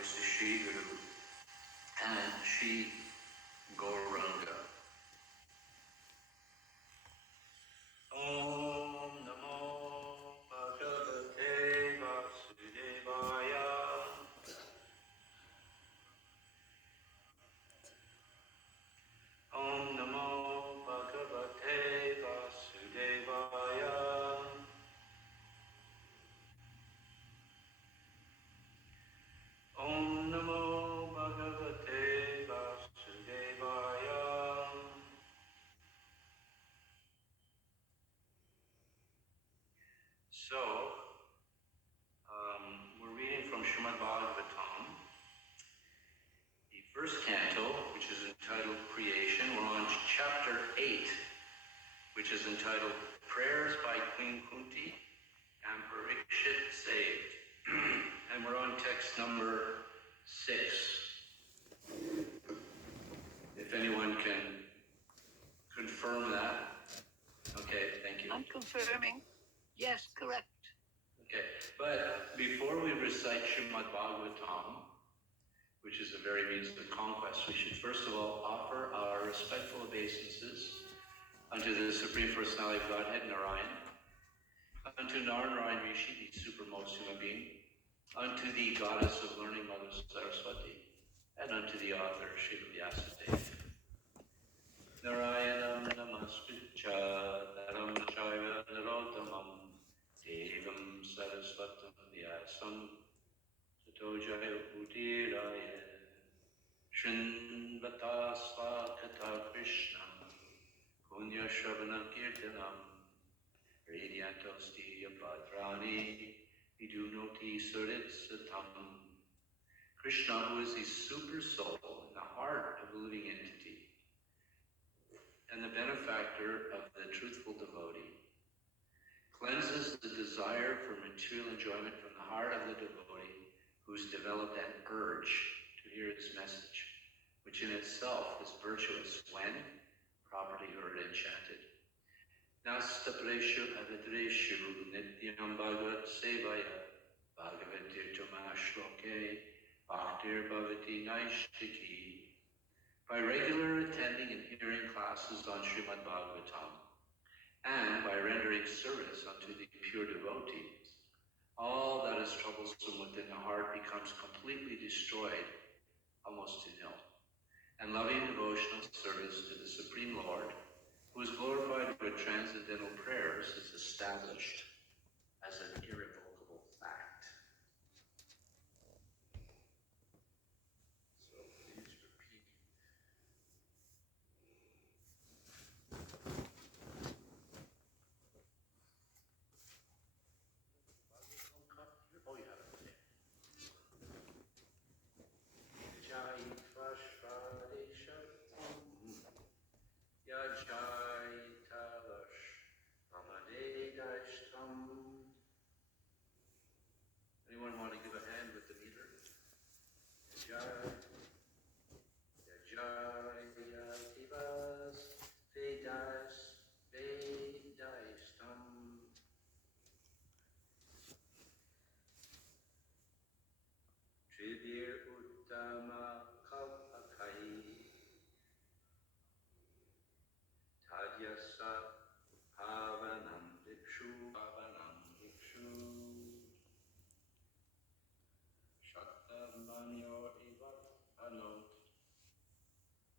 voice is Shri Guru and Shri Gauranga. Om Namo Bhagavate Vasudevaya. Om Namo Bhagavate Vasudevaya. Om Namo Bhagavate Vasudevaya. So, we're reading from Srimad Bhagavatam, the first canto, which is entitled Creation. We're on chapter 8, which is entitled Prayers by Queen Kunti and Parikshit Saved. And we're on text number 6. If anyone can confirm that. Okay, thank you. I'm confirming. Yes, correct. Okay, but before we recite Srimad Bhagavatam, which is the very means of conquest, we should first of all offer our respectful obeisances unto the Supreme Personality of Godhead, Narayan, unto Narayan Rishi, the supermost human being, unto the Goddess of Learning, Mother Saraswati, and unto the author, Srila Vyasadeva. Narayanam namaskritya naram chaiva narottamam devam saraswatam vyasam tato jaya udiraya shrinvatasva katha krishnam punya shravana kirtanam radyantosti yapadrani vidunoti saritsatam. Krishna, who is the super soul in the heart of the living entity, and the benefactor of the truthful devotee, cleanses the desire for material enjoyment from the heart of the devotee who's developed an urge to hear his message, which in itself is virtuous when properly heard and chanted. Nastapreshu avidreshu nityam bhagavat sevaya bhagavatir tamashloke bhaktir bhavati naishtiki. By regular attending and hearing classes on Srimad Bhagavatam, and by rendering service unto the pure devotees, all that is troublesome within the heart becomes completely destroyed, almost to nil. And loving devotional service to the Supreme Lord, who is glorified with transcendental prayers, is established as an irrevocable fact. So please repeat. Oh, you have it. Okay. Jai Tvashvadeshatam Yajai Talash Amadedashtam. Anyone want to give a hand with the meter? Yajai Yajai Yativas Vedas Vedaistam. Trivir Uttama Kalpakai Tadyasa Pavanam Dikshu Shaktamanyo Eva Anot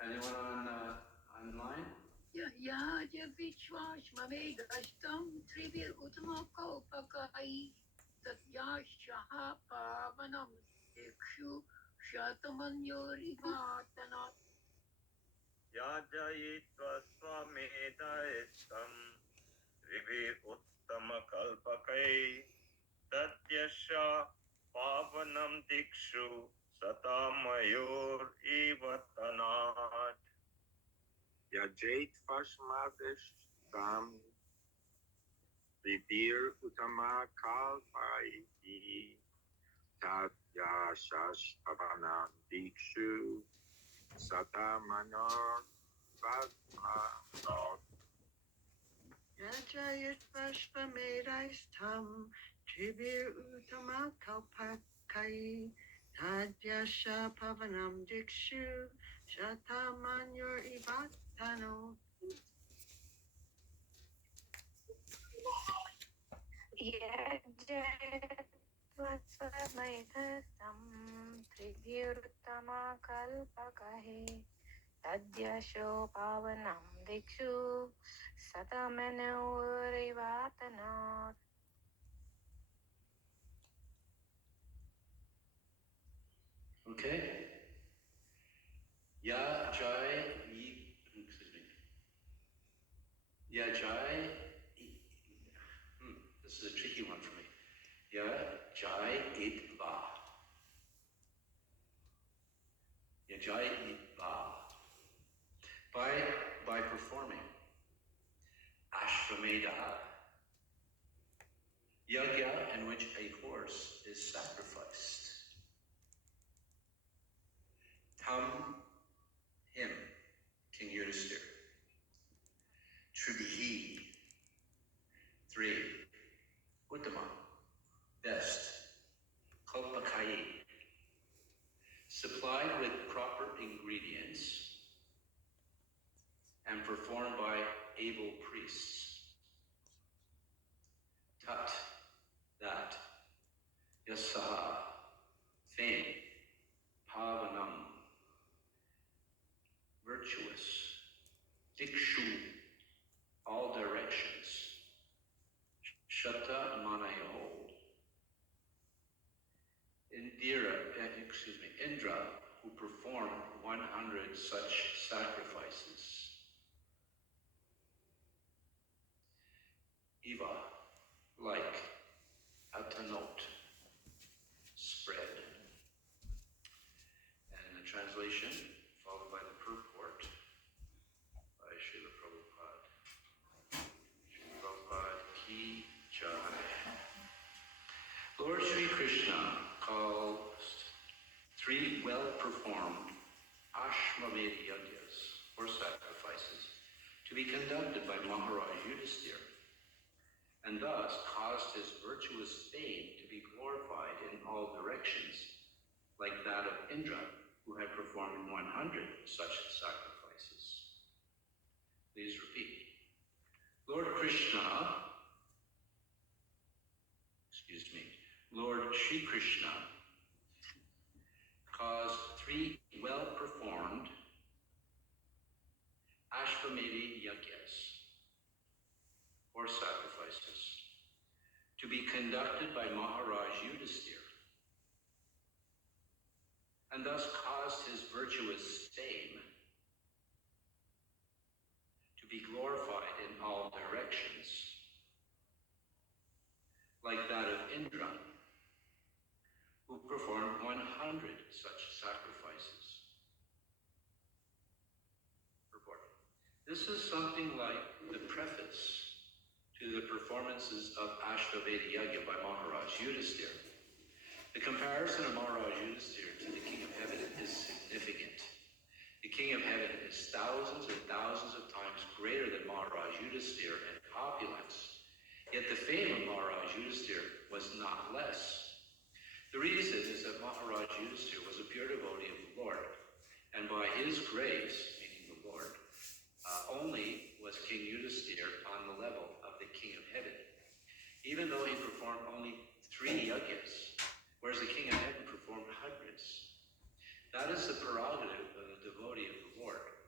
Anyone online? Yaja Vichwash Mame Gashtam Tribir Utamako Pakai Tatyashaha Pavanam Dikshu Shatamanyori Vatana Yajayitva Swamedaistam Rivi Uttama Kalpakai Tatyasha Pavanam Dikshu Satamayor Ivatanat Yajayitva Swamadishtam Rivir Uttama Kalpai Tatyasha Pavanam Dikshu Satamanor Vatanot Yajayitva Tribir Uttama Kalpakai Tadyasha Pavanam Dikshu Shatamanyor Ivatano Yajayatvatsvamaitastam Tribhirutama Kalpakahe Tadyasho Pavanam Dikshu Satamanurivatanot. Okay. Excuse me. This is a tricky one for me. Yajayitva. Yajayitva. By performing Ashvamedha, yajna in which a horse is sacrificed. Tam, him, King Yudhisthira. Tribihi, 3. Uttama, best. Kalpakai, supplied with proper ingredients and performed by able priests. Tat, that. Yasaha, fame. Pavanam, virtuous. Dikshu, all directions. Shata manayo. Indra, who performed 100 such sacrifices. Eva, like, atanot, spread. And the translation, followed by the purport by Srila Prabhupada. Srila Prabhupada Ki Jai. Lord Sri Krishna caused 3 well-performed Ashvamedha yajnas, or sacrifices, to be conducted by Maharaj Yudhisthira, and thus caused his virtuous fame to be glorified in all directions, like that of Indra, who had performed 100 such sacrifices. Please repeat. Lord Sri Krishna caused 3 well-performed Ashvamedha yajnas, or sacrifices, to be conducted by Maharaj Yudhisthira, and thus caused his virtuous fame to be glorified in all directions, like that of Indra, who performed 100 such sacrifices. Report. This is something like the preface to the performances of Ashvamedha Yajna by Maharaj Yudhisthira. The comparison of Maharaj Yudhisthira to the King of Heaven is significant. The King of Heaven is thousands and thousands of times greater than Maharaj Yudhisthira in opulence, yet the fame of Maharaj Yudhisthira was not less. The reason is that Maharaj Yudhisthira was a pure devotee of the Lord, and by his grace, meaning the Lord, only was King Yudhisthira on the level of the King of Heaven, even though he performed only 3 yajnas, whereas the King of Heaven performed hundreds. That is the prerogative of the devotee of the Lord.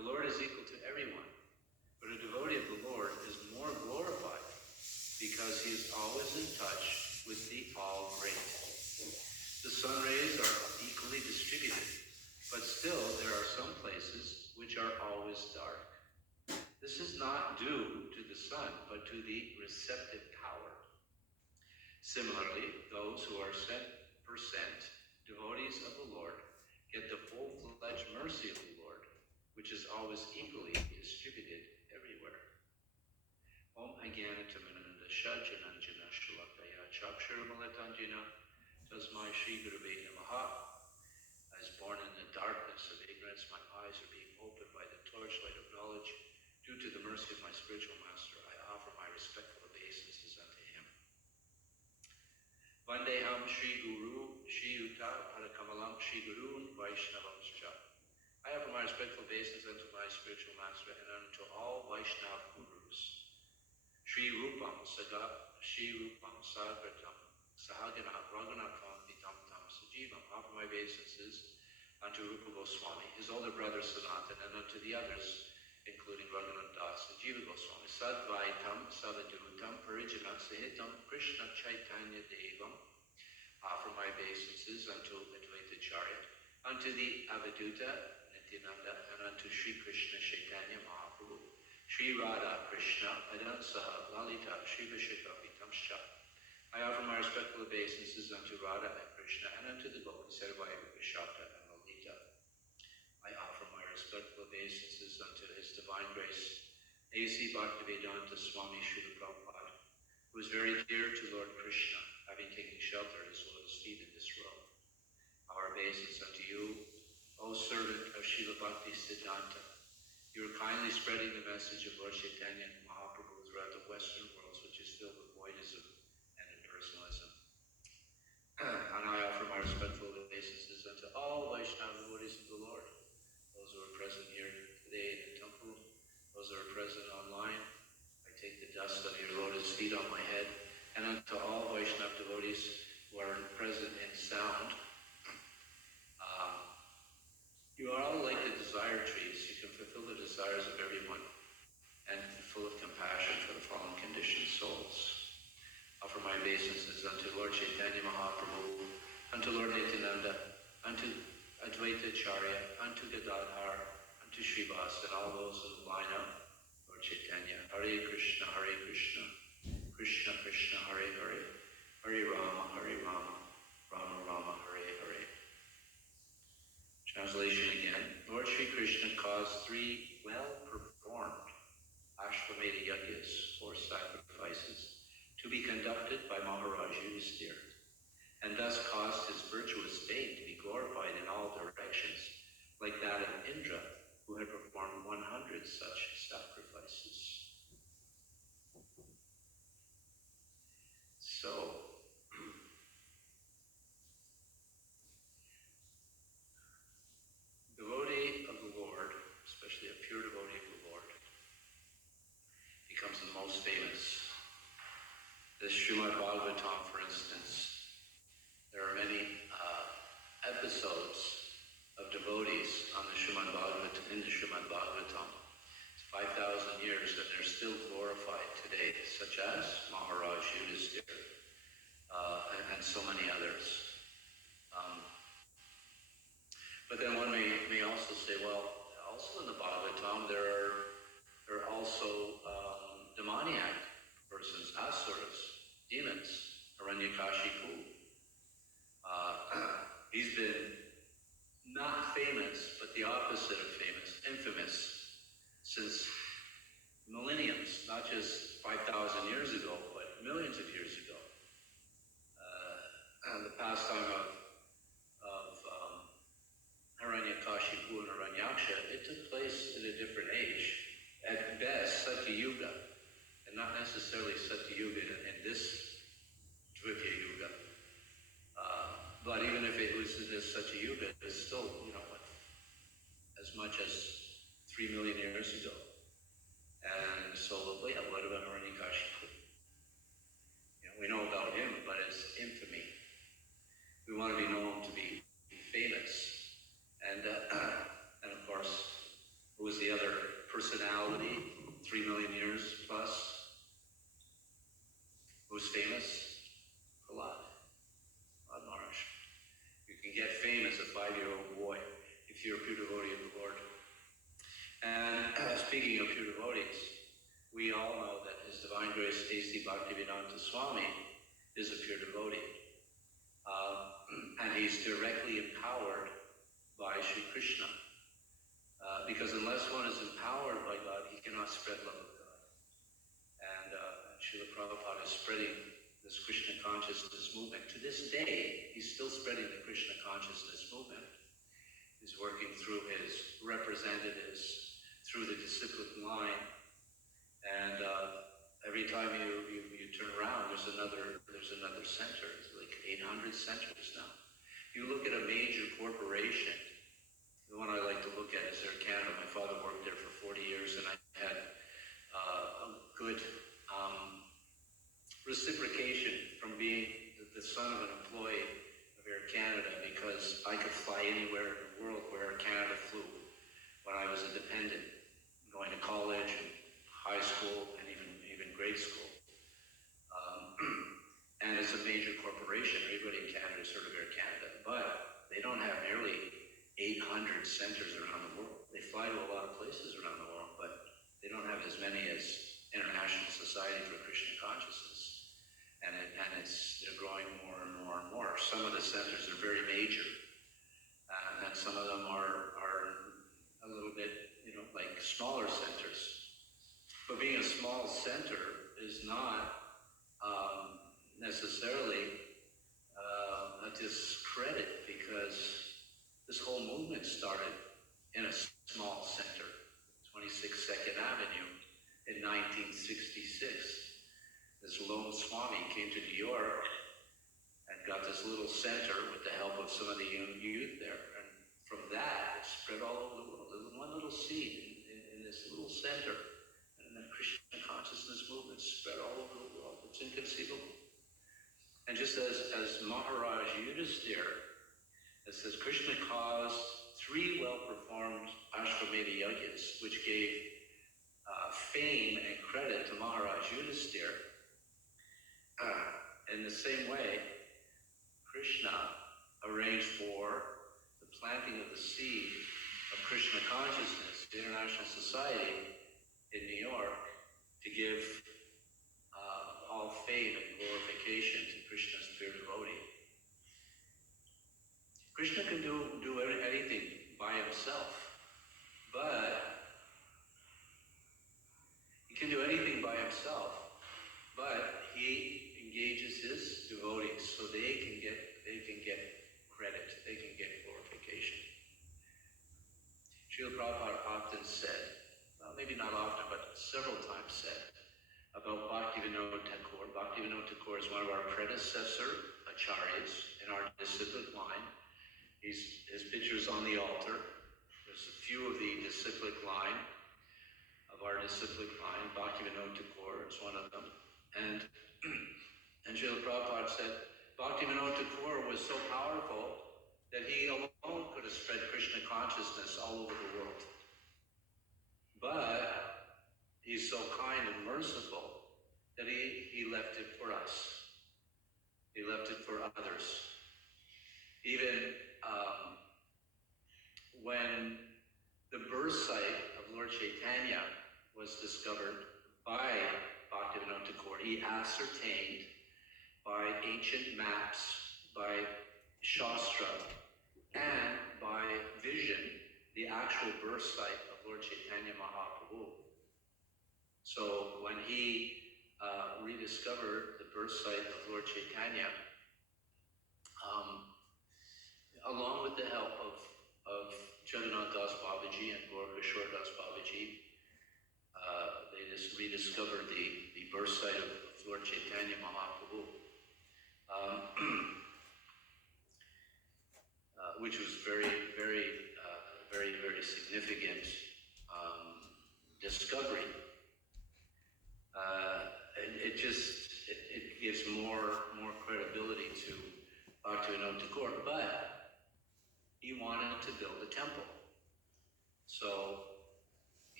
is equal to everyone. But a devotee of the Lord is more glorified because he is always in touch with the All-Great. The sun rays are equally distributed, but still there are some places which are always dark. This is not due to the sun, but to the receptive power. Similarly, those who are sent, devotees of the Lord, get the full-fledged mercy of the Lord, which is always equally distributed everywhere. Om Agyanatamananda Shajananjana Shalakaya Chakshuramalatandjana Tasmai Shri Gurave Namaha. I was born in the darkness of ignorance. My eyes are being opened by the torchlight of knowledge. Due to the mercy of my spiritual master, I offer my respectful obeisances unto him. Vandeham Shri Guru, Shri Yuta, Parakamalam, Shri Guru, Vaishnavamscha. I offer my respectful obeisances unto my spiritual master and unto all Vaishnav Gurus. Shri Rupam, Shri Rupam, Sagratam, Sahagana, Raghunatham, Vitam Tam, Sajivam. I offer my obeisances unto Rupa Goswami, his older brother Sanatan, and unto the others, including Raghunath Das and Jiva Goswami. Sadvaitam, Savadutam, Parijana, Sahitam, Krishna Chaitanya Devam. Offer my obeisances unto Advaita Chariot, unto the Avaduta, Nityananda, and unto Sri Krishna Chaitanya Mahaprabhu, Sri Radha Krishna, Adansaha, Lalita, Sri Vishakavitamscha. I offer my respectful obeisances unto Radha and Krishna, and unto the Gopis, Sarvai, Vishaka, and Lalita. I offer my respectful obeisances unto His Divine Grace, A.C. Bhaktivedanta Swami Srila Prabhupada, who is very dear to Lord Krishna, having taken shelter at his lotus feet in this robe. Our obeisance unto you, O servant of Srila Bhakti Siddhanta. You are kindly spreading the message of Lord Chaitanya Mahaprabhu throughout the Western world, which is filled with voidism and impersonalism. And I offer my respectful obeisances unto all Vaishnava devotees of the Lord, those who are present here today in the temple, those who are present online. I take the dust of your lotus feet on my head, and unto all Vaishnava devotees who are present in sound. You are all like the desire trees. You can fulfill the desires of everyone and full of compassion for the fallen conditioned souls. Offer my obeisances unto Lord Chaitanya Mahaprabhu, unto Lord Nityananda, unto Advaita Acharya, unto Gadadhar, unto Srivas, and all those who line up. Lord Chaitanya, Hare Krishna, Krishna Krishna, Hare Hare, Hare Rama, Rama Rama, Hare Hare. Translation again. Lord Sri Krishna caused 3 well-performed Ashwamedha Yagyas, or sacrifices, to be conducted by Maharaj Yudhisthira, and thus caused his virtuous fame to be glorified in all directions, like that of Indra, who had performed 100 such sacrifices. So, devotee of the Lord, especially a pure devotee of the Lord, becomes the most famous. This Srimad Bhagavatam, for instance, there are many episodes of devotees on the Srimad Bhagavatam, in the Srimad Bhagavatam. It's 5,000 years and they're still glorified today, such as Maharaj Yudhisthira and so many others. But then one may also say, well, also in the Bhagavatam, there are also demoniac persons, asuras, demons, Hiranyakashipu. He's been not famous, but the opposite of famous, infamous, since millenniums, not just 5,000 years ago, but millions of years ago. And the pastime of Hiranyakashipu and Hiranyaksha, it took place in a different age. At best, Satya Yuga, and not necessarily Satya Yuga in this Dvivya Yuga. But even if it was in this Satya Yuga, it's still, as much as 3 million years ago. And so, yeah, what about Hiranyakashipu? We know about him, but it's infamy. We want to be known to be famous. And of course, who was the other personality, 3 million years plus, who was famous? Prahlad Maharaj. You can get fame as a 5-year-old boy if you're a pure devotee of the Lord. And speaking of pure devotees, we all know that His Divine Grace A.C. Bhaktivedanta Swami is a pure devotee. And he's directly empowered by Sri Krishna. Because unless one is empowered by God, he cannot spread love of God. And Srila Prabhupada is spreading this Krishna consciousness movement. To this day, he's still spreading the Krishna consciousness movement. He's working through his representatives, through the disciplic line. And every time you turn around, there's another center. It's like 800 centers now. You look at a major corporation, the one I like to look at is Air Canada. My father worked there for 40 years, and I had a good reciprocation from being the son of an employee of Air Canada, because I could fly anywhere in the world where Air Canada flew when I was a dependent, going to college and high school and even grade school. And it's a major corporation. Everybody in Canada has heard of Air Canada, but they don't have nearly 800 centers around the world. They fly to a lot of places around the world, but they don't have as many as International Society for Krishna Consciousness. And they're growing more and more and more. Some of the centers are very major, and some of them are a little bit, like smaller centers. But being a small center is not necessarily a discredit, because this whole movement started in a small center, 26 2nd Avenue, in 1966. This lone Swami came to New York and got this little center with the help of some of the young youth there. And from that, it spread all over the world. There was one little seed in this little center, and the Krishna consciousness movement spread all over the world. It's inconceivable. And just as Maharaj Yudhisthira, it says Krishna caused 3 well-performed Ashwamedha yajnas, which gave fame and credit to Maharaj Yudhisthira. In the same way, Krishna arranged for the planting of the seed of Krishna consciousness, the International Society in New York, to give all fame and glorification to Krishna's pure devotee. Krishna can do anything by himself, but he can do anything by himself, but he engages his devotees so they can get credit, they can get glorification. Srila Prabhupada often said, well, maybe not often, but several times said, about Bhaktivinoda Thakur. Bhaktivinoda Thakur is one of our predecessor acharyas in our disciplic line. His picture's on the altar. There's a few of the disciplic line, of our disciplic line. Bhaktivinoda Thakur is one of them. And Srila Prabhupada said, Bhaktivinoda Thakur was so powerful that he alone could have spread Krishna consciousness all over the world. But he's so kind and merciful that he left it for us. He left it for others. Even when the birth site of Lord Chaitanya was discovered by Bhaktivinoda Thakur, he ascertained by ancient maps, by Shastra, and by vision, the actual birth site of Lord Chaitanya Mahaprabhu. So when he rediscovered the birth site of Lord Chaitanya, along with the help of Jagannath Das Babaji and Gorkashore Das Babaji, they just rediscovered the birth site of Lord Chaitanya Mahaprabhu, which was very, very, very, very significant discovery. It gives more credibility to Bhaktivinoda Thakur, but he wanted to build a temple. So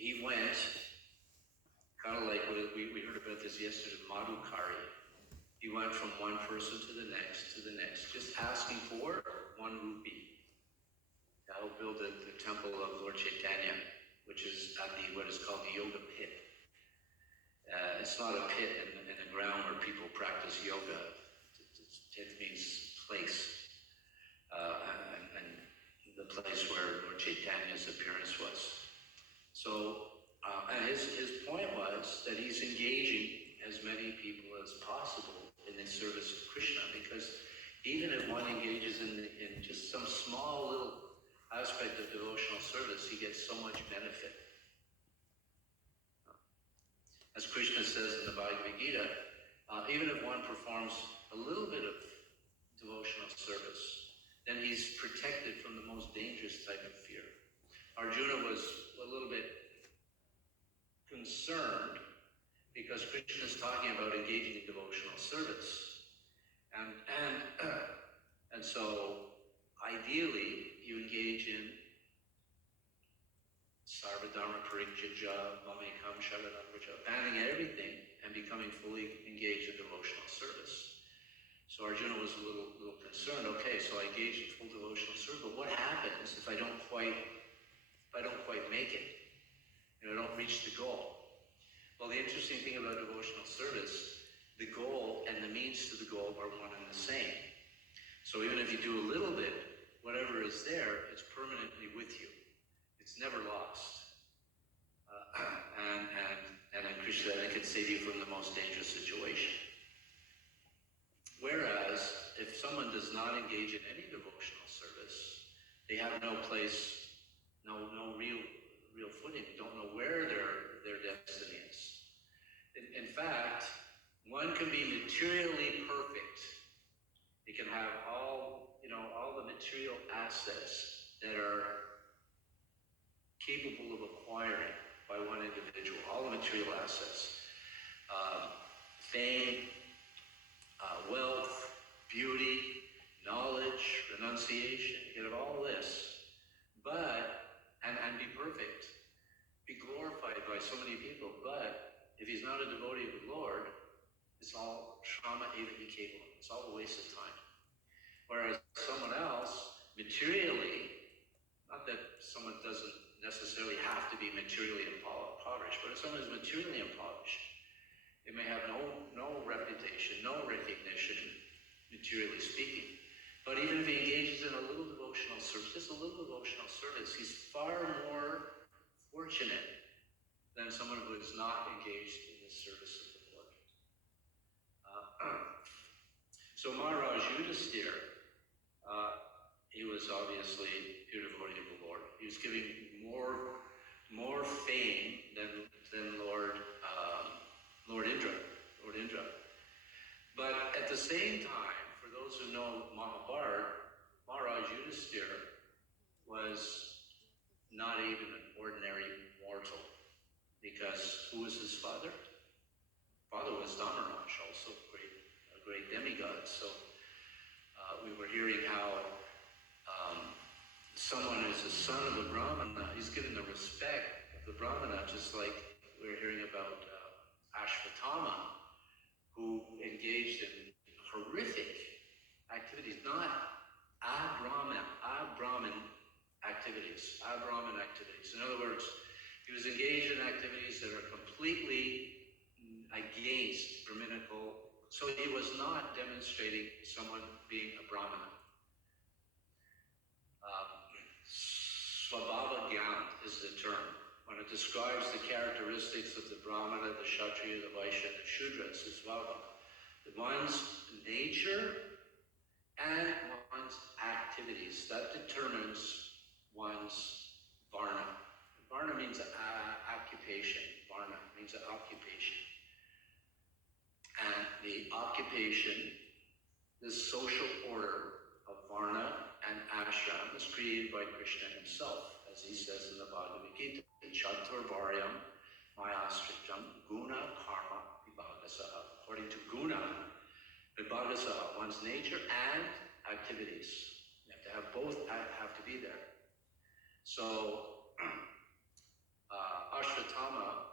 he went, kind of like what we heard about this yesterday, Madhukari. He went from one person to the next, just asking for 1 rupee to help build the temple of Lord Chaitanya, which is at what is called the Yoga Pit. It's not a pit in the ground where people practice yoga. It means place, and the place where Lord Chaitanya's appearance was. So, and his point was that he's engaging as many people as possible in the service of Krishna, because even if one engages in just some small little aspect of devotional service, he gets so much benefit. As Krishna says in the Bhagavad Gita, even if one performs a little bit of devotional service, then he's protected from the most dangerous type of fear. Arjuna was a little bit concerned because Krishna is talking about engaging in devotional service. And so ideally you engage in Sarvadharma Parityajya, Mamekam Sharanam Vraja, banning everything and becoming fully engaged in devotional service. So Arjuna was a little concerned. Okay, so I engage in full devotional service, but what happens if I don't quite make it? I don't reach the goal. Well, the interesting thing about devotional service, the goal and the means to the goal are one and the same. So even if you do a little bit, whatever is there, it's permanently with you. It's never lost. And then Krishna can save you from the most dangerous situation. Whereas, if someone does not engage in any devotional service, they have no place, no real footing, don't know where their destiny is. In fact, one can be materially perfect. He can have all the material assets that are capable of acquiring by one individual, all the material assets, fame, wealth, beauty, knowledge, renunciation. You can have all this, and be perfect, be glorified by so many people. But if he's not a devotee of the Lord, it's all shrama eva kevalam. It's all a waste of time. Whereas someone else, materially, not that someone doesn't necessarily have to be materially impoverished, but if someone is materially impoverished, they may have no reputation, no recognition, materially speaking. But even if he engages in a little devotional service, just a little devotional service, he's far more fortunate than someone who is not engaged in the service of the Lord. So Maharaj Yudhisthira, he was obviously pure devotee of the Lord. He was giving more fame than Lord Indra. But at the same time, for those who know Mahabharata, Maharaj Yudhisthira was not even an ordinary mortal, because who was his father? Father was Dharmaraj, also a great demigod. So we were hearing how someone who's the son of a Brahmana, he's given the respect of the Brahmana, just like we're hearing about Ashvatthama, who engaged in horrific activities, not Brahmin activities. In other words, he was engaged in activities that are completely against Brahminical. So he was not demonstrating someone being a Brahmana. Svabhava Gyan is the term. When it describes the characteristics of the Brahmana, the Kshatriya, the Vaishya, and the Shudra, it's Svabhava. One's nature and one's activities. That determines one's Varna. Varna means occupation. Varna means an occupation. And the occupation, this social order of Varna and Ashram is created by Krishna himself, as he says in the Bhagavad Gita, Chatur Varyam Mayastritam Guna Karma Vibhagasaha. According to Guna, Vibhagasaha, one's nature and activities. You have to have both, have to be there. So,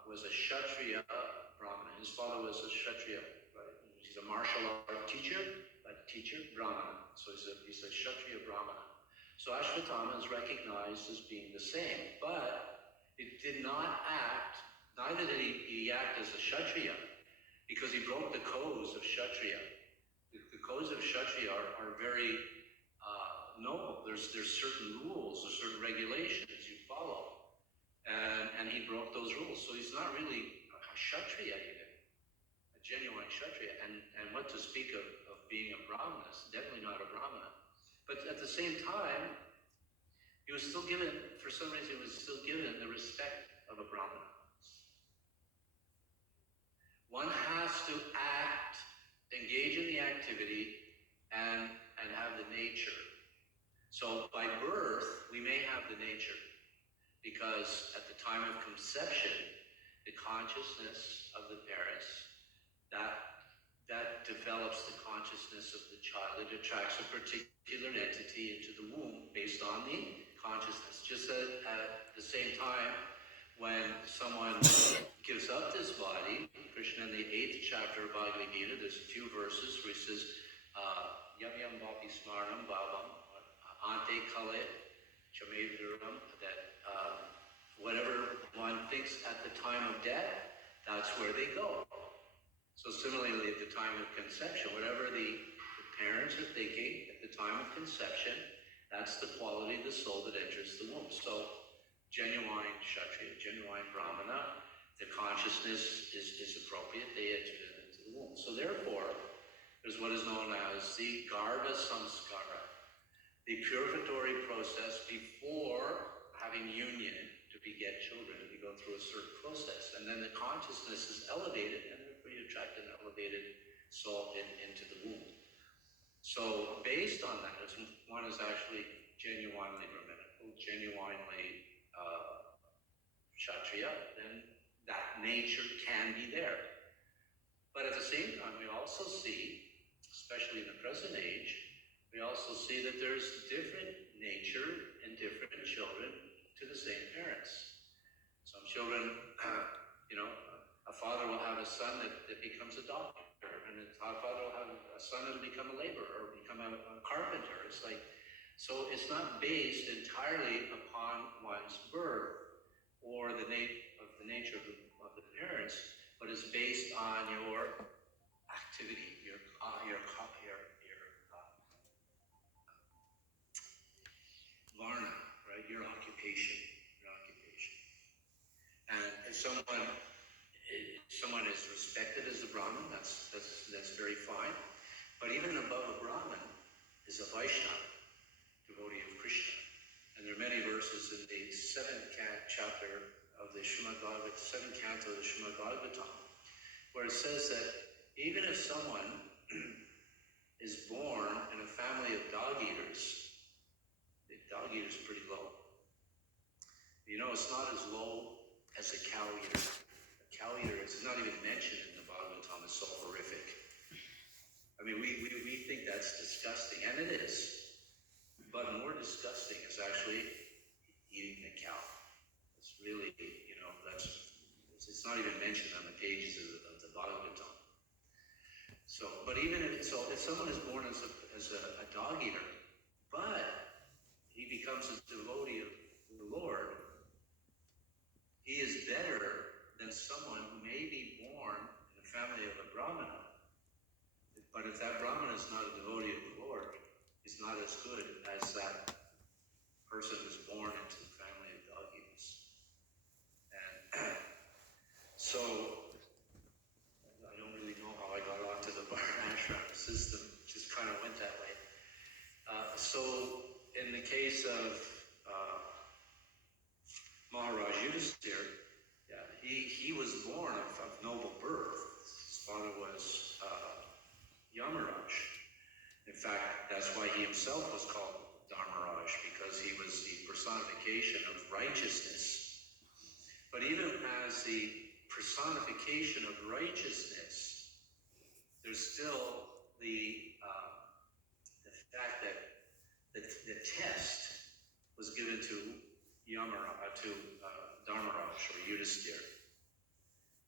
was a Kshatriya Brahmana. His father was a Kshatriya, right? He's a martial art teacher, Brahmana. So he's a Kshatriya Brahmana. So Ashvatthama is recognized as being the same, but it did not act, neither did he act as a Kshatriya, because he broke the codes of Kshatriya. The codes of Kshatriya are very noble. There's certain rules, there's certain regulations you follow. And he broke those rules. So he's not really a Kshatriya even, a genuine Kshatriya. And what to speak of being a Brahmana, definitely not a Brahmana. But at the same time, he was still given, for some reason, he was still given the respect of a Brahmana. One has to act, engage in the activity, and have the nature. So by birth, we may have the nature, because at the time of conception, the consciousness of the parents, that develops the consciousness of the child. It attracts a particular entity into the womb based on the consciousness. Just at the same time, when someone gives up this body, Krishna in the 8th chapter of Bhagavad Gita, there's a few verses where he says, Yam yam vapi smarnam bhavam, ante kale chameviram, that whatever one thinks at the time of death, that's where they go. So similarly, at the time of conception, whatever the parents are thinking at the time of conception, that's the quality of the soul that enters the womb. So genuine Kshatriya, genuine Brahmana, the consciousness is appropriate, they enter into the womb. So therefore, there's what is known as the Garbha Samskara, the purificatory process before having union to beget children. We go through a certain process, and then the consciousness is elevated, and therefore you attract an elevated soul into the womb. So based on that, if one is actually genuinely Brahminical, genuinely Kshatriya, then that nature can be there. But at the same time, we also see, especially in the present age, we also see that there's different nature in different children to the same parents. Some children, a father will have a son that becomes a doctor, and a father will have a son that will become a laborer or become a carpenter. It's like, so it's not based entirely upon one's birth or the nature of the parents, but it's based on your activity, your varna, right? Your occupation. And if someone is respected as a Brahmin, that's very fine. But even above a Brahmin is a Vaishnava, devotee of Krishna. And there are many verses in the 7th chapter of the seventh canto of the Srimad Bhagavatam, where it says that even if someone is born in a family of dog eaters, the dog eater is pretty low. It's not as low as a cow eater. A cow eater is not even mentioned in the Bhagavatam. It's so horrific. I mean, we think that's disgusting, and it is. But more disgusting is actually eating a cow. It's really, it's not even mentioned on the pages of the Bhagavatam. So, but if someone is born as a dog eater, but he becomes a devotee of the Lord, he is better than someone who may be born in the family of a Brahmana. But if that Brahmana is not a devotee of the Lord, he's not as good as that person who's born into the family of dog eaters. And so, I don't really know how I got onto the Varnashram system, just kind of went that way. So, in the case of Maharaj Yudhisthira, he was born of noble birth. His father was Yamaraj. In fact, that's why he himself was called Dharmaraj, because he was the personification of righteousness. But even as the personification of righteousness, there's still the fact that the test was given to Dharmaraj or Yudhisthira.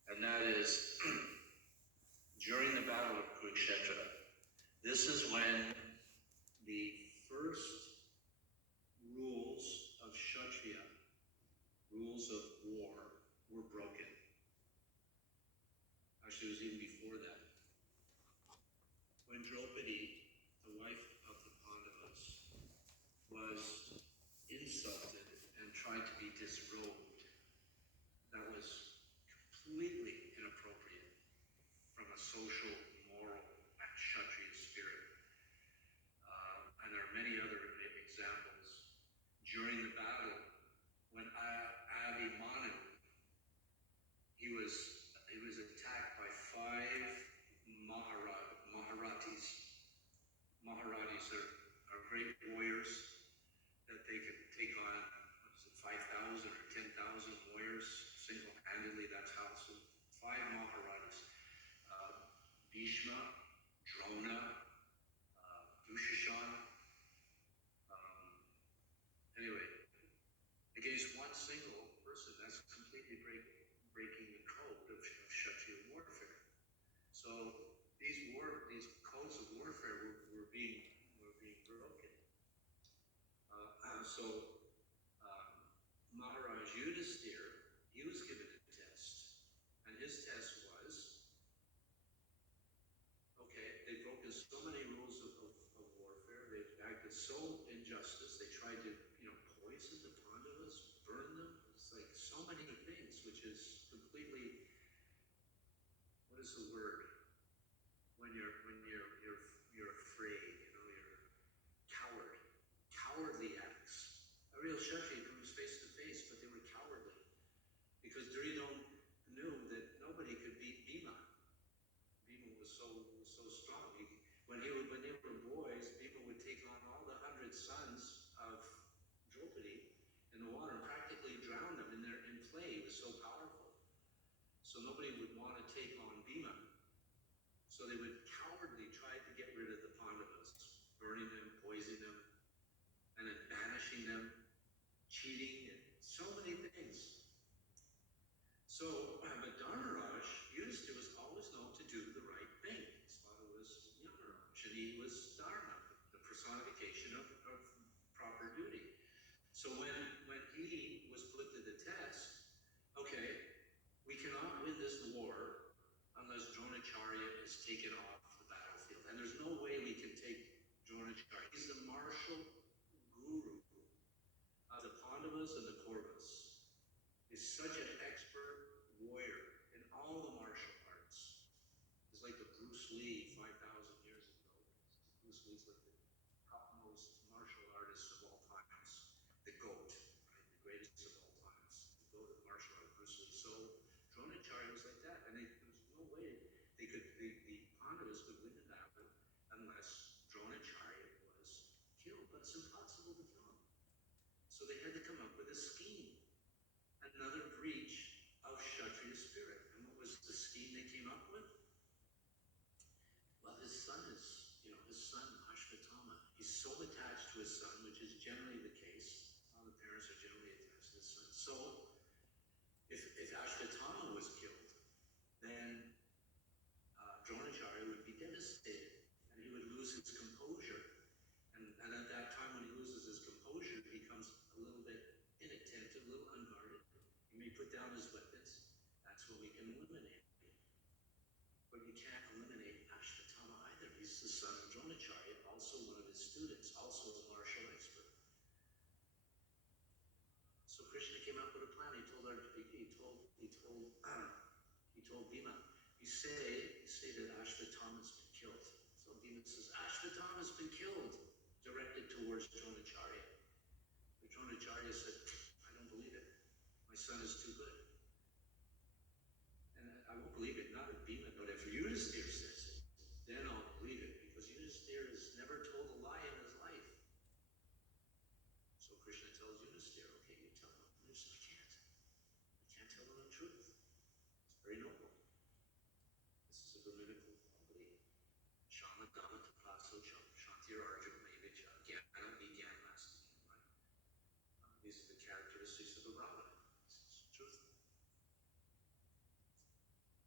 and that is during the Battle of Kurukshetra. This is when the first rules of Kshatriya, rules of war, were broken. Actually, it was even before that. When Draupadi, the wife of the Pandavas, was insulted and tried to be disrobed, that was completely inappropriate from a social, moral, and Kshatriya spirit. And there are many other examples. During the battle, when Abhimanyu, he was attacked by 5 Maharatis. Maharatis are great warriors that they can take on, 5,000 or 10,000 warriors single-handedly. That's how. So 5 Maharatis: Bhishma, Drona, Dushishan. Anyway, against one single person, that's completely breaking the code of Kshatriya warfare. So these codes of warfare were being broken. Maharaj Yudhisthira, he was given a test, and his test was, okay, they've broken so many rules of warfare, they've acted so injustice, they tried to, poison the Pandavas, burn them. It's like so many things, which is completely, what is the word? When you're afraid, you're cowardly acts. A real Kshatriya comes face to face, but they were cowardly because Duryodhana knew that nobody could beat Bhima. Bhima was so strong. When they were boys, Bhima would take on all the 100 sons of Draupadi in the water and practically drown them in play. He was so powerful. So nobody would want to take on Bhima. So they would cowardly try to get rid of the Pandavas, burning them, poisoning them, and then banishing them, cheating, and so many things. So, but Dharmaraj, Yudhisthira, was always known to do the right thing. His father was Yamaraj, and he was Dharma, the personification of proper duty. So when he was put to the test, okay, we cannot win this war unless Dronacharya is taken off the battlefield. And there's no way we can take Dronacharya. He's the martial guru of the Pandavas and the Kauravas. He's such an expert warrior in all the martial arts. He's like the Bruce Lee 5,000 years ago. Bruce Lee's like the topmost martial artist of all times. The GOAT, right? The greatest of all times. The GOAT of martial art, Bruce Lee. So Dronacharya was like that. And there's no way the Pandavas could win the battle unless Dronacharya was killed. But it's impossible to kill him. So they had to come up with a scheme. Another breach of Kshatriya spirit. And what was the scheme they came up with? Well, his son Ashvatthama, he's so attached to his son, which is generally the case. All the parents are generally attached to his son. So if Ashvatthama was killed, then Dronacharya would be devastated, and he would lose his composure. And at that time, when he loses his composure, he becomes a little bit inattentive, a little unguarded. He may put down his weapons. That's when we can eliminate him. But you can't eliminate Ashvatthama either. He's the son of Dronacharya, also one of his students, also a martial expert. So Krishna came up with a plan. He told Bhima, you say that Ashvatthama's been killed. So Bhima says, Ashvatthama's been killed, directed towards Dronacharya. But Dronacharya said, I don't believe it. My son is too good. And I won't believe it, not if Bhima, but if Yudhisthira says it, then I'll believe it, because Yudhisthira has never told a lie in his life. So Krishna tells Yudhisthira, okay, you tell him. And he says, I can't tell him the truth. It's very noble. This is a Brahminical quality. Shama Dhamma Tapaso Shantir Arjuna Mevicha. Jnana Vigyan Masti. These are the characteristics of the Brahmana. This is truth.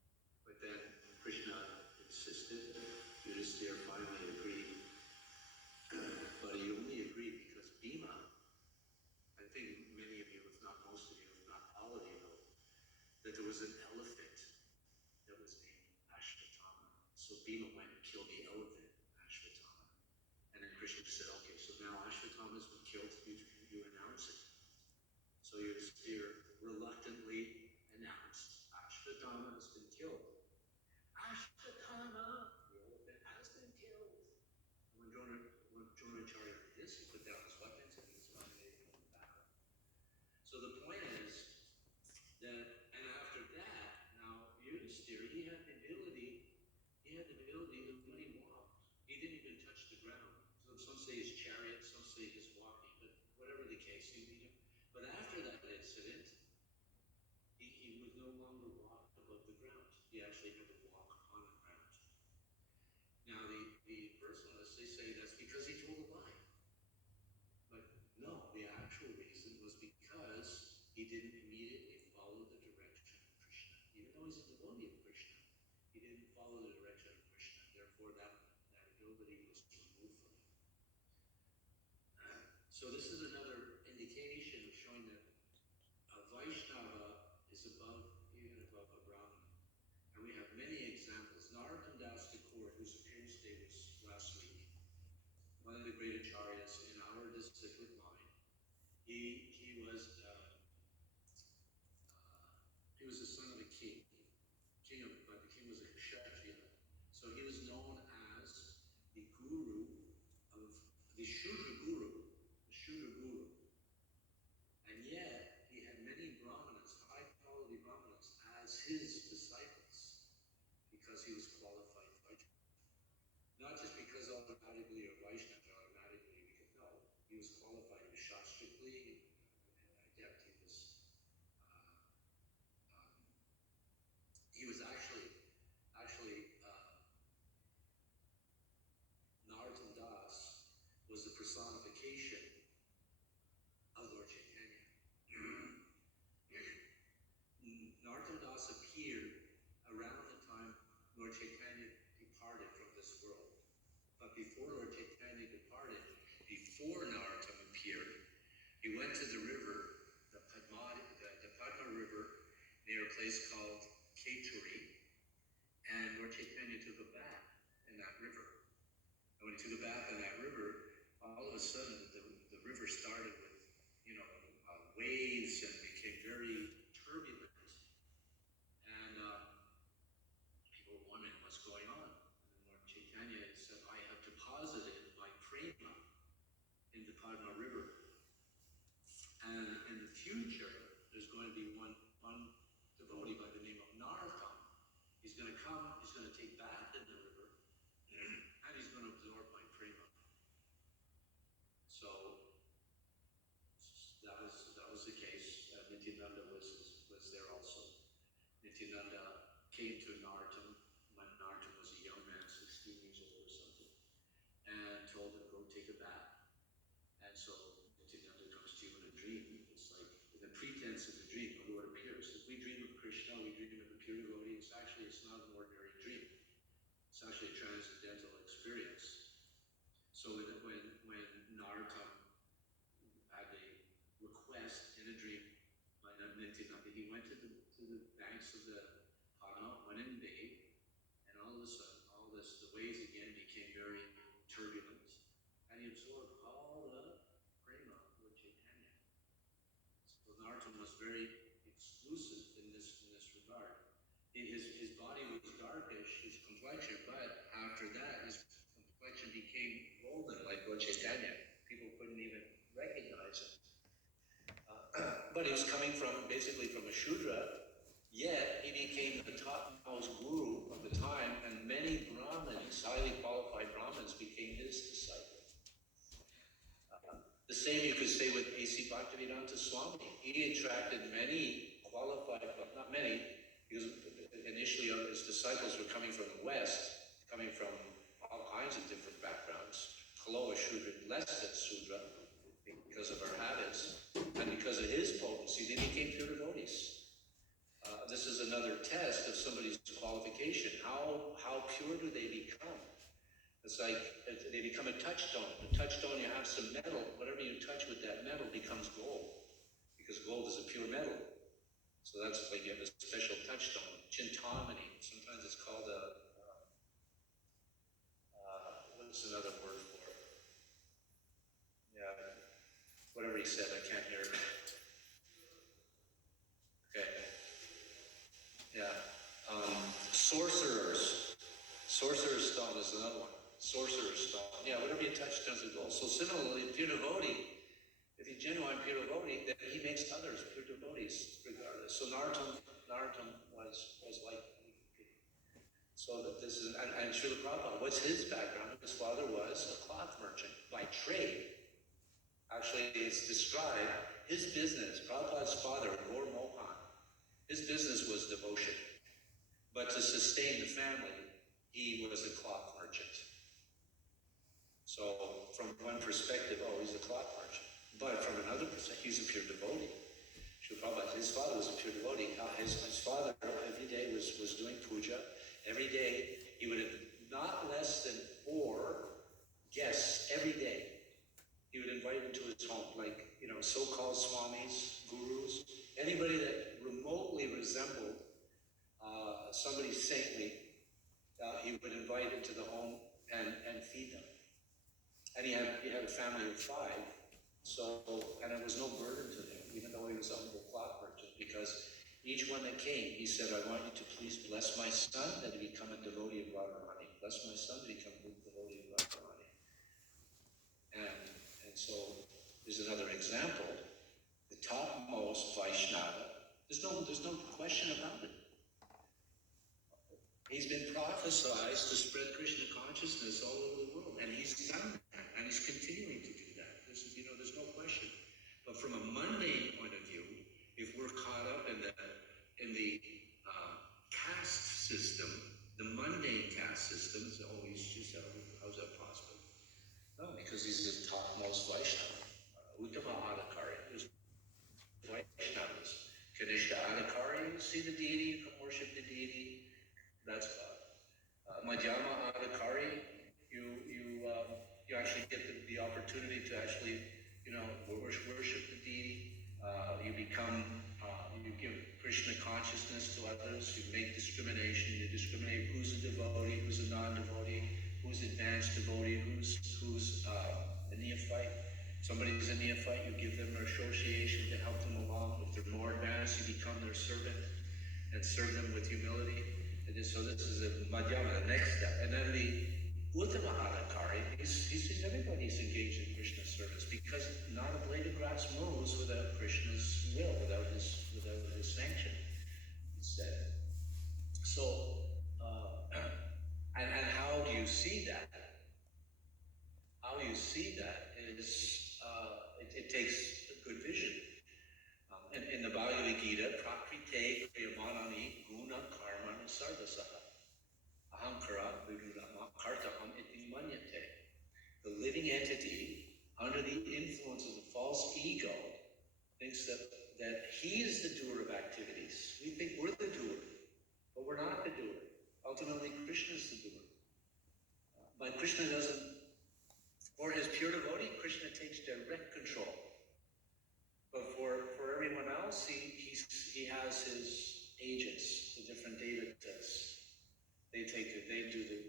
was an elephant that was named Ashwatthama. So Bhima went and killed the elephant, Ashwatthama. And then Krishna said, okay, so now Ashwatthama's been killed, you announce it. So your spear reluctantly announced, Ashwatthama has been killed. Ashwatthama, the elephant has been killed. And when Dronacharya heard this, he put down his weapons and he was eliminated from the battle. So the point is that, and after that, now Yudhisthira, he had the ability that when he walked, he didn't even touch the ground. So some say his chariot, some say his walking, but whatever the case, but after that incident, he would no longer walk above the ground. He actually had to walk on the ground. Now the personalists, they say that's because he told a lie. But no, the actual reason was because he didn't immediately follow the direction of Krishna. Even though he's a devotee of Krishna, he didn't follow the direction of Krishna. Therefore, that ability was removed from him. So this is another indication of showing that a Vaishnava is even above a Brahmana. And we have many examples. Narottam Das Thakur, whose appearance day was last week, one of the great acharyas in our disciplic line, he was the son of a king. But the king was a kshatriya. So he was known as the guru of the Shudra guru. And yet, he had many brahmanas, high-quality brahmanas, as his disciples, because he was qualified Vaishnava. Not just because automatically or Vaishnava automatically, because no, he was qualified, he was shastrically adept, he was actually Narottam Das was the personification of Lord Chaitanya. Narottam Das appeared around the time Lord Chaitanya departed from this world. But before Lord Chaitanya departed, before Narottam appeared, he went to the river, the Padma River, near a place called Keturi, and Lord Chaitanya took a bath in that river. And when he took a bath in that river, all of a sudden the river started with, waves and became very turbulent. And people were wondering what's going on. And Lord Chaitanya said, I have deposited my prema in the Padma River. And in the future, there's going to be one devotee by the name of Narottam. He's going to come, he's going to take bath in the river, and he's going to absorb my prema. So that was the case. Nityananda was there also. Nityananda came to Narottam when Narottam was a young man, 16 years old or something, and told him, go take a bath. And so Nityananda comes to you in a dream. It's like the pretense of the dream, the Lord appears. If we dream of Krishna, we dream of the pure devotee. It's not an ordinary dream. It's actually a transcendental experience. So when Narottam had a request in a dream by Nityananda, he went to the banks of the Padma, went in and bathed, and all of a sudden, the waves again became very turbulent, and he absorbed all the prema of Lord Chaitanya. So Narottam was very exclusive in this regard. His body was darkish, his complexion, but after that, his complexion became golden, like Lord Chaitanya. People couldn't even recognize him. But he was coming basically from a Shudra, yet he became the topmost guru of the time, and many Brahmins, highly qualified Brahmins, became his disciples. The same you could say with A.C. Bhaktivedanta Swami. He attracted many qualified, but not many, because initially his disciples were coming from the West, coming from all kinds of different backgrounds. Kaloa Shudra, less than Sudra, because of our habits, and because of his potency, they became pure devotees. This is another test of somebody's qualification. How pure do they become? It's like they become a touchstone. A touchstone, you have some metal. Whatever you touch with that metal becomes gold, because gold is a pure metal. So that's like you have a special touchstone, Chintamani. Sometimes it's called what's another word for it? Yeah, whatever he said, I can't hear it. Okay, yeah. Sorcerers. Sorcerer's stone is another one. Sorcerer's stone. Yeah, whatever you touch turns to gold. So similarly, pure devotee, if he's genuine pure devotee, then he makes others pure devotees regardless. So Narottam was like, so that this is, and Srila Prabhupada, what's his background? His father was a cloth merchant by trade. Actually, it's described, his business, Prabhupada's father, Gaur Mohan, his business was devotion. But to sustain the family, he was a cloth merchant. So from one perspective, oh, he's a cloth merchant. But from another perspective, he's a pure devotee. His father was a pure devotee. His father every day was doing puja. Every day he would have not less than 4 guests every day. He would invite them to his home, like, so-called swamis, gurus, anybody that remotely resembled somebody saintly, he would invite them to the home and feed them. And he had a family of 5, and it was no burden to him, even though he was a humble cloth merchant, because each one that came, he said, I want you to please bless my son that he become a devotee of Radharani. Bless my son to become a devotee of Radharani. And so there's another example. The topmost Vaishnava, there's no question about it. He's been prophesized to spread Krishna consciousness all over the world, and he's done that, and he's continuing to do that. There's no question. But from a mundane point of view, if we're caught up in the caste system, the mundane caste system, so he's just how's that possible? No, because he's the topmost Vaishnava, Uttama Adhikari. There's Vaishnavas. Kanishta Adhikari, you see the deity, you can worship the deity. That's Madhyama Adhikari, you actually get the opportunity to actually, worship the deity. You give Krishna consciousness to others. You make discrimination. You discriminate who's a devotee, who's a non-devotee, who's advanced devotee, who's a neophyte. Somebody's a neophyte, you give them an association to help them along. If they're more advanced, you become their servant and serve them with humility. So this is a Madhyama, the next step. And then the Uttama Adhikari, everybody's engaged in Krishna's service, because not a blade of grass moves without Krishna's will, without his sanction, it's said. So, and how do you see that? How you see that is, it takes a good vision. In the Bhagavad Gita, Prakrite Kriyamanani Guna Karmani Sarvasaha Ahankara Virudama Kartaham Iti Manyate. The living entity, under the influence of the false ego, thinks that he is the doer of activities. We think we're the doer, but we're not the doer. Ultimately, Krishna is the doer. But Krishna doesn't, for his pure devotee, Krishna takes direct control. But for everyone else, he has his agents, the different devatas. They do the